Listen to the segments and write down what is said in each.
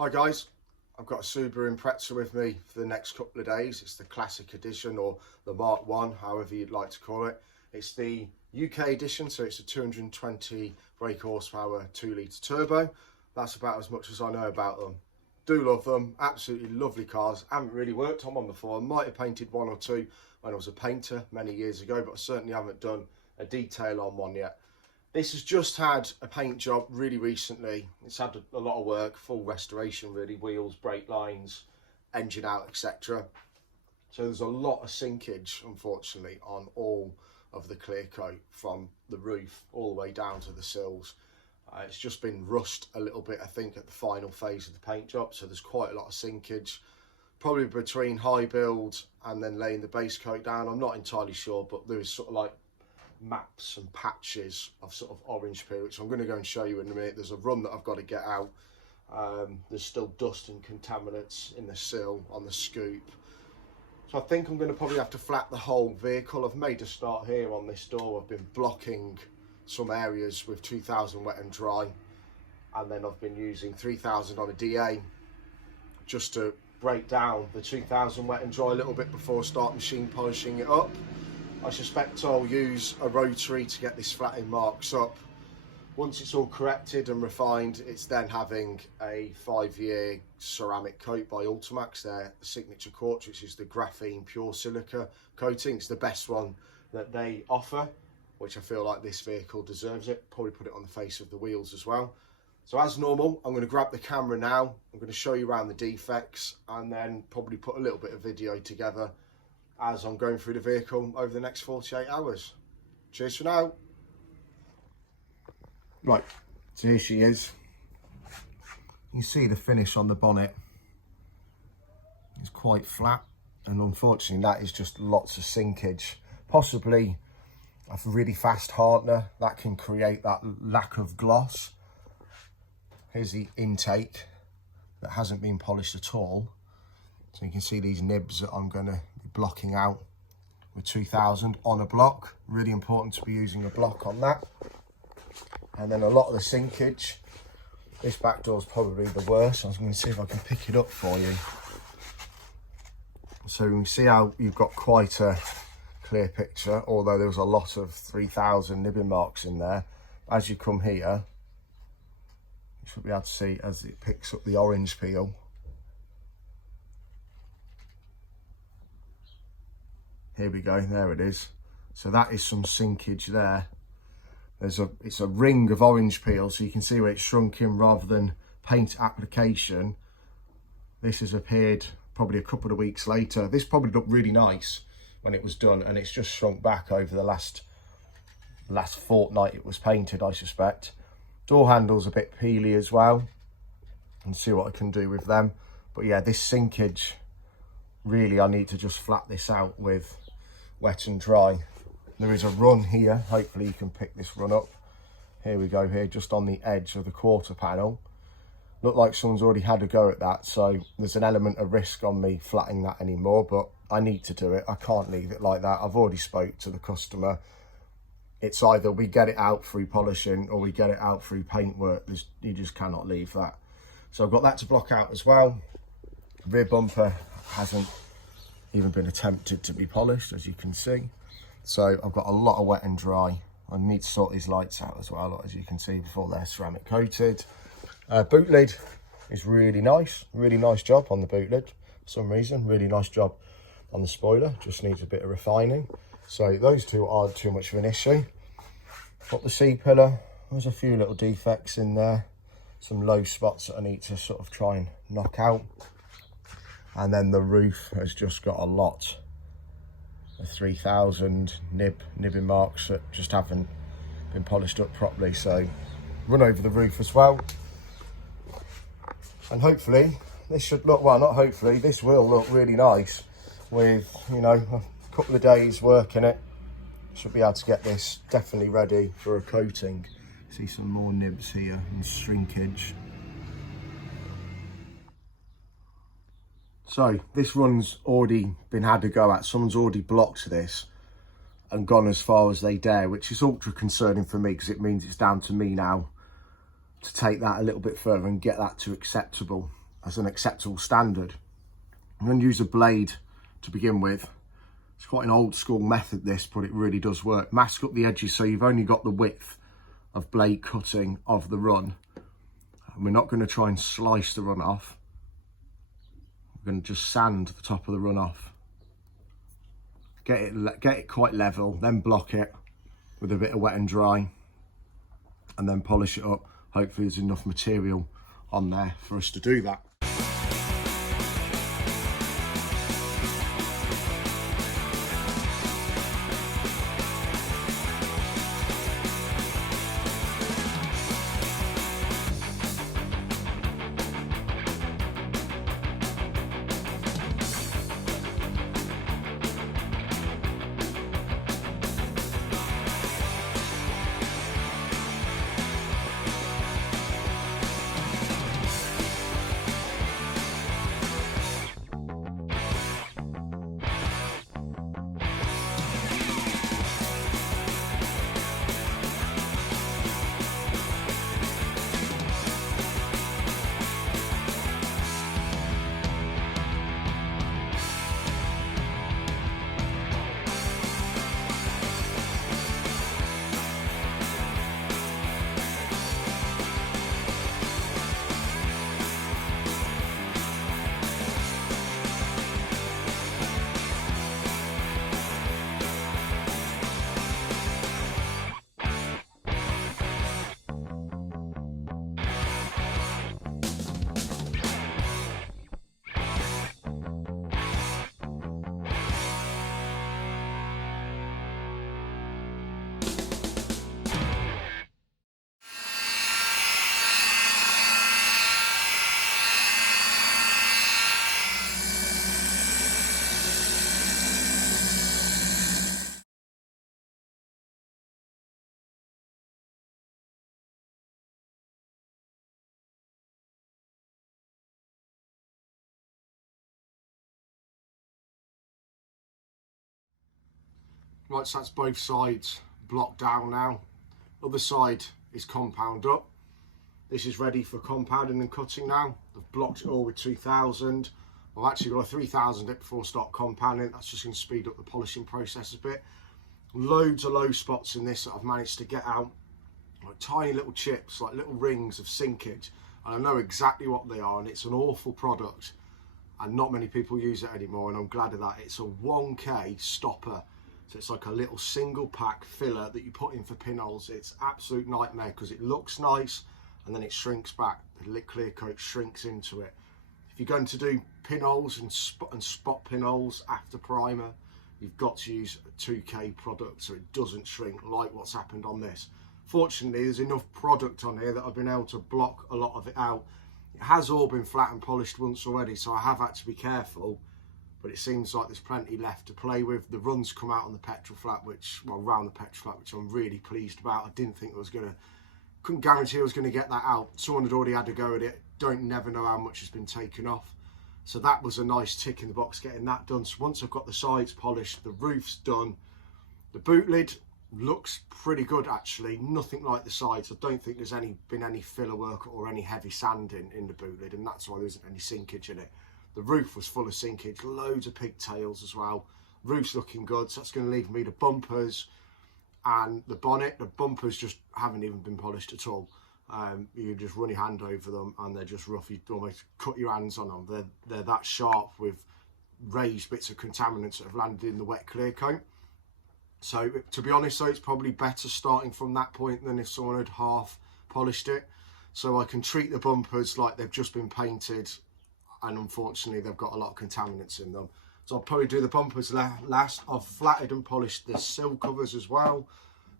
Hi guys, I've got a Subaru Impreza with me for the next couple of days. It's the Classic Edition or the Mark 1, however you'd like to call it. It's the UK edition, so it's a 220 brake horsepower 2-litre turbo. That's about as much as I know about them. Do love them, absolutely lovely cars. Haven't really worked on one before. I might have painted one or two when I was a painter many years ago, but I certainly haven't done a detail on one yet. This has just had a paint job really recently. It's had a lot of work, full restoration really, wheels, brake lines, engine out, etc. So there's a lot of sinkage, unfortunately, on all of the clear coat from the roof all the way down to the sills. It's just been rust a little bit, I think, at the final phase of the paint job. So there's quite a lot of sinkage, probably between high build and then laying the base coat down. I'm not entirely sure, but there is sort of like maps and patches of sort of orange peel, which I'm going to go and show you in a minute. There's a run that I've got to get out. There's still dust and contaminants in the sill on the scoop. So I think I'm going to probably have to flat the whole vehicle. I've made a start here on this door. I've been blocking some areas with 2000 wet and dry, and then I've been using 3000 on a DA just to break down the 2000 wet and dry a little bit before I start machine polishing it up. I suspect I'll use a rotary to get this flattening marks up. Once it's all corrected and refined, it's then having a 5-year ceramic coat by Ultimax, their signature quartz, which is the Graphene pure silica coating. It's the best one that they offer, which I feel like this vehicle deserves it. Probably put it on the face of the wheels as well. So as normal, I'm going to grab the camera now. I'm going to show you around the defects and then probably put a little bit of video together as I'm going through the vehicle over the next 48 hours. Cheers for now. Right, so here she is. You see the finish on the bonnet. It's quite flat, and unfortunately that is just lots of sinkage. Possibly a really fast hardener that can create that lack of gloss. Here's the intake that hasn't been polished at all. So you can see these nibs that I'm going to be blocking out with 2000 on a block. Really important to be using a block on that. And then a lot of the sinkage. This back door is probably the worst. I was going to see if I can pick it up for you. So you can see how you've got quite a clear picture, although there was a lot of 3000 nibbing marks in there. As you come here, you should be able to see as it picks up the orange peel. Here we go, there it is. So that is some sinkage there. It's a ring of orange peel, so you can see where it's shrunk in rather than paint application. This has appeared probably a couple of weeks later. This probably looked really nice when it was done, and it's just shrunk back over the last fortnight it was painted, I suspect. Door handles a bit peely as well, and see what I can do with them. But yeah, this sinkage, really I need to just flat this out with wet and dry. There is a run here, hopefully you can pick this run up. Here we go, here just on the edge of the quarter panel. Look like someone's already had a go at that, so there's an element of risk on me flattening that anymore, but I need to do it. I can't leave it like that. I've already spoke to the customer. It's either we get it out through polishing or we get it out through paint work. You just cannot leave that. So I've got that to block out as well. Rear bumper hasn't even been attempted to be polished, as you can see. So I've got a lot of wet and dry. I need to sort these lights out as well, as you can see, before they're ceramic coated. Boot lid is really nice job on the boot lid for some reason. Really nice job on the spoiler, just needs a bit of refining. So those two aren't too much of an issue. Got the C-pillar, there's a few little defects in there. Some low spots that I need to sort of try and knock out. And then the roof has just got a lot of 3000 nibbing marks that just haven't been polished up properly. So run over the roof as well. And hopefully this should look, well, not hopefully, this will look really nice with, you know, a couple of days working it. Should be able to get this definitely ready for a coating. See some more nibs here and shrinkage. So this run's already been had a go at. Someone's already blocked this and gone as far as they dare, which is ultra concerning for me because it means it's down to me now to take that a little bit further and get that to acceptable. as an acceptable standard. I'm going to use a blade to begin with. It's quite an old school method this, but it really does work. Mask up the edges so you've only got the width of blade cutting of the run. And we're not going to try and slice the run off. We're going to just sand the top of the run off. Get it quite level, then block it with a bit of wet and dry, and then polish it up. Hopefully there's enough material on there for us to do that. Right, so that's both sides blocked down now. Other side is compound up. This is ready for compounding and cutting now. I've blocked it all with 2000. I've actually got a 3000 it before start compounding. That's just going to speed up the polishing process a bit. Loads of low spots in this that I've managed to get out. Like tiny little chips, like little rings of sinkage. And I know exactly what they are, and it's an awful product. And not many people use it anymore, and I'm glad of that. It's a 1K stopper. So it's like a little single pack filler that you put in for pinholes. It's absolute nightmare because it looks nice and then it shrinks back. The clear coat shrinks into it. If you're going to do pinholes and spot pinholes after primer, you've got to use a 2K product so it doesn't shrink like what's happened on this. Fortunately, there's enough product on here that I've been able to block a lot of it out. It has all been flat and polished once already, so I have had to be careful. But it seems like there's plenty left to play with. The run's come out on the petrol flat, around the petrol flat, which I'm really pleased about. I didn't think couldn't guarantee I was gonna get that out. Someone had already had a go at it. Never know how much has been taken off. So that was a nice tick in the box, getting that done. So once I've got the sides polished, the roof's done. The boot lid looks pretty good actually. Nothing like the sides. I don't think there's been any filler work or any heavy sanding in the boot lid, and that's why there isn't any sinkage in it. The roof was full of sinkage, loads of pigtails as well. Roof's looking good, so that's going to leave me the bumpers and the bonnet. The bumpers just haven't even been polished at all. You just run your hand over them and they're just rough. You almost cut your hands on them. They're that sharp with raised bits of contaminants that have landed in the wet clear coat. So to be honest though, it's probably better starting from that point than if someone had half polished it. So I can treat the bumpers like they've just been painted, and unfortunately they've got a lot of contaminants in them. So I'll probably do the bumpers last. I've flatted and polished the sill covers as well,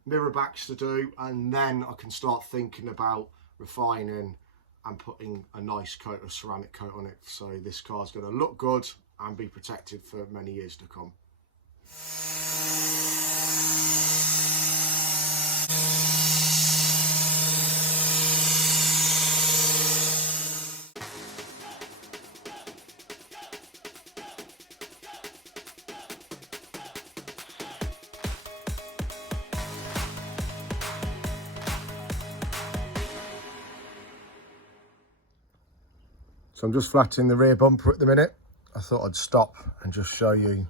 mirror backs to do, and then I can start thinking about refining and putting a nice coat of ceramic coat on it. So this car's going to look good and be protected for many years to come. So I'm just flattening the rear bumper at the minute. I thought I'd stop and just show you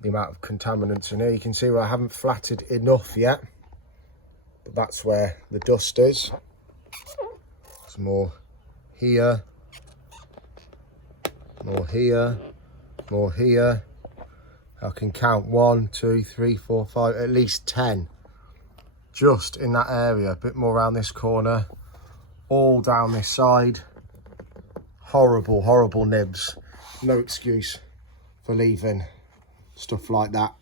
the amount of contaminants in here. You can see where I haven't flatted enough yet, but that's where the dust is. There's more here, more here, more here. I can count 1, 2, 3, 4, 5, at least 10 just in that area. A bit more around this corner, all down this side. Horrible, horrible nibs. No excuse for leaving stuff like that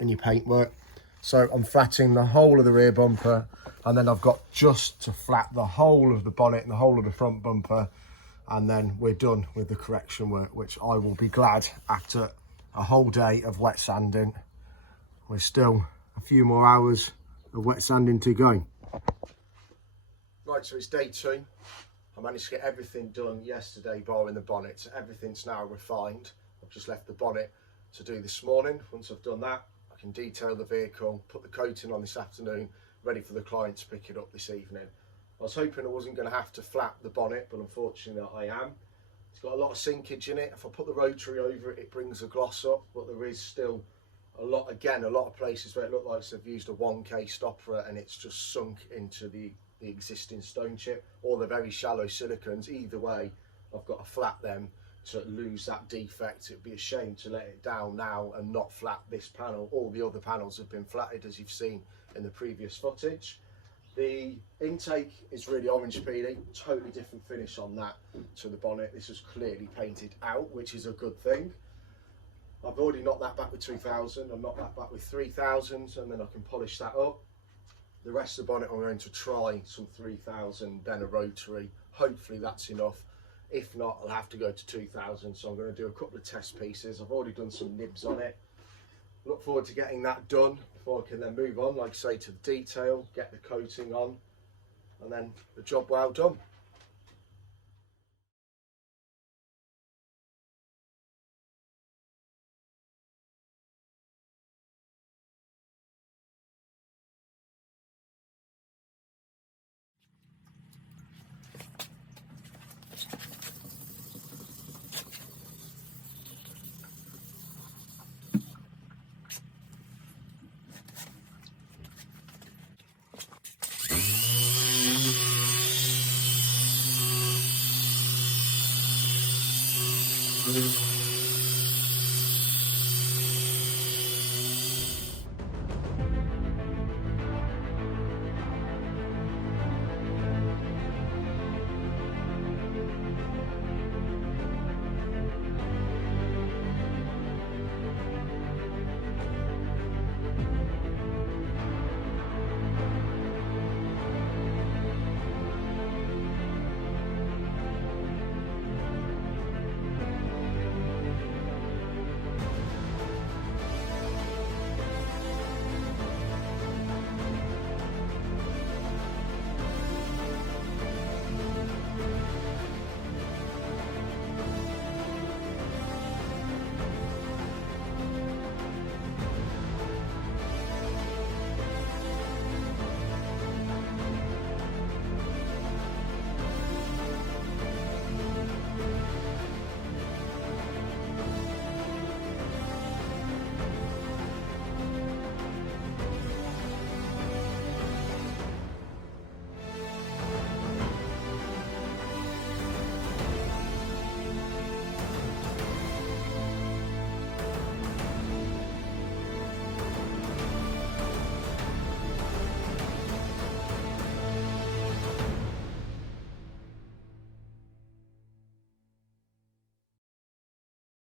in your paintwork. So I'm flatting the whole of the rear bumper, and then I've got just to flat the whole of the bonnet and the whole of the front bumper, and then we're done with the correction work, which I will be glad after a whole day of wet sanding. We're still a few more hours of wet sanding to go. Right, so it's day 2. I managed to get everything done yesterday, barring the bonnet. So everything's now refined. I've just left the bonnet to do this morning. Once I've done that, I can detail the vehicle, put the coating on this afternoon, ready for the client to pick it up this evening. I was hoping I wasn't going to have to flap the bonnet, but unfortunately I am. It's got a lot of sinkage in it. If I put the rotary over it, it brings the gloss up, but there is still a lot of places where it looks like they've used a 1K stopper and it's just sunk into the existing stone chip, or the very shallow silicones. Either way, I've got to flat them to lose that defect. It'd be a shame to let it down now and not flat this panel. All the other panels have been flatted, as you've seen in the previous footage. The intake is really orange peely, totally different finish on that to the bonnet. This was clearly painted out, which is a good thing. I've already knocked that back with 2000, I've knocked that back with 3000, and then I can polish that up. The rest of the bonnet I'm going to try some 3000, then a rotary. Hopefully that's enough. If not, I'll have to go to 2000, so I'm going to do a couple of test pieces. I've already done some nibs on it. Look forward to getting that done before I can then move on, like I say, to the detail, get the coating on, and then the job well done. Mm-hmm.